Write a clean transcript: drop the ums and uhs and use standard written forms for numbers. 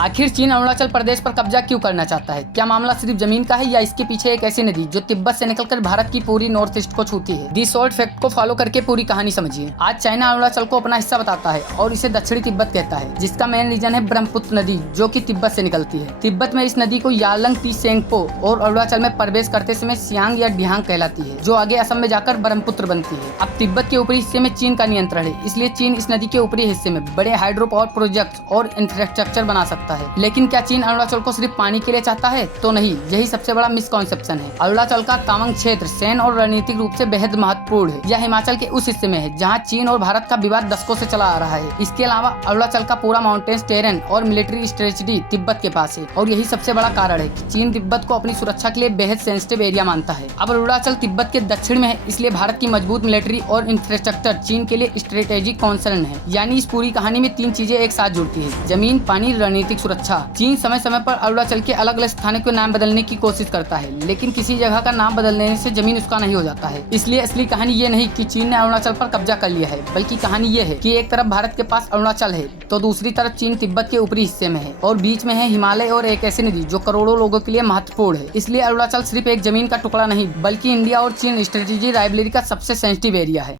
आखिर चीन अरुणाचल प्रदेश पर कब्जा क्यों करना चाहता है? क्या मामला सिर्फ जमीन का है या इसके पीछे एक ऐसी नदी जो तिब्बत से निकलकर भारत की पूरी नॉर्थ ईस्ट को छूती है? दी शॉर्ट फैक्ट को फॉलो करके पूरी कहानी समझिए। आज चाइना अरुणाचल को अपना हिस्सा बताता है और इसे दक्षिणी तिब्बत कहता है, जिसका मेन रीजन है ब्रह्मपुत्र नदी जो कि तिब्बत से निकलती है। तिब्बत में इस नदी को यालंग तीसेंगपो और अरुणाचल में प्रवेश करते समय सियांग या डिहांग कहलाती है, जो आगे असम में जाकर ब्रह्मपुत्र बनती है। अब तिब्बत के ऊपरी हिस्से में चीन का नियंत्रण है, इसलिए चीन इस नदी के ऊपरी हिस्से में बड़े हाइड्रो पावर प्रोजेक्ट और इंफ्रास्ट्रक्चर बना सकता है। लेकिन क्या चीन अरुणाचल को सिर्फ पानी के लिए चाहता है? तो नहीं, यही सबसे बड़ा मिसकॉन्सेप्शन है। अरुणाचल का तावांग क्षेत्र सैन्य और रणनीतिक रूप से बेहद महत्वपूर्ण है। यह हिमाचल के उस हिस्से में है जहां चीन और भारत का विवाद दशकों से चला आ रहा है। इसके अलावा अरुणाचल का पूरा माउंटेन्स टेरेन और मिलिट्री स्ट्रेटजी तिब्बत के पास है, और यही सबसे बड़ा कारण है कि चीन तिब्बत को अपनी सुरक्षा के लिए बेहद सेंसिटिव एरिया मानता है। अब अरुणाचल तिब्बत के दक्षिण में है, इसलिए भारत की मजबूत मिलिट्री और इंफ्रास्ट्रक्चर चीन के लिए स्ट्रेटेजिक कॉन्सर्न है। यानी इस पूरी कहानी में तीन चीजें एक साथ जुड़ती है: जमीन, पानी, रणनीतिक सुरक्षा। चीन समय समय पर अरुणाचल के अलग अलग स्थानों के नाम बदलने की कोशिश करता है, लेकिन किसी जगह का नाम बदलने से जमीन उसका नहीं हो जाता है। इसलिए असली कहानी ये नहीं कि चीन ने अरुणाचल पर कब्जा कर लिया है, बल्कि कहानी ये है कि एक तरफ भारत के पास अरुणाचल है तो दूसरी तरफ चीन तिब्बत के ऊपरी हिस्से में है, और बीच में है हिमालय और एक ऐसी नदी जो करोड़ों लोगों के लिए महत्वपूर्ण है। इसलिए अरुणाचल सिर्फ एक जमीन का टुकड़ा नहीं, बल्कि इंडिया और चीन स्ट्रेटेजी राइवलरी का सबसे सेंसिटिव एरिया है।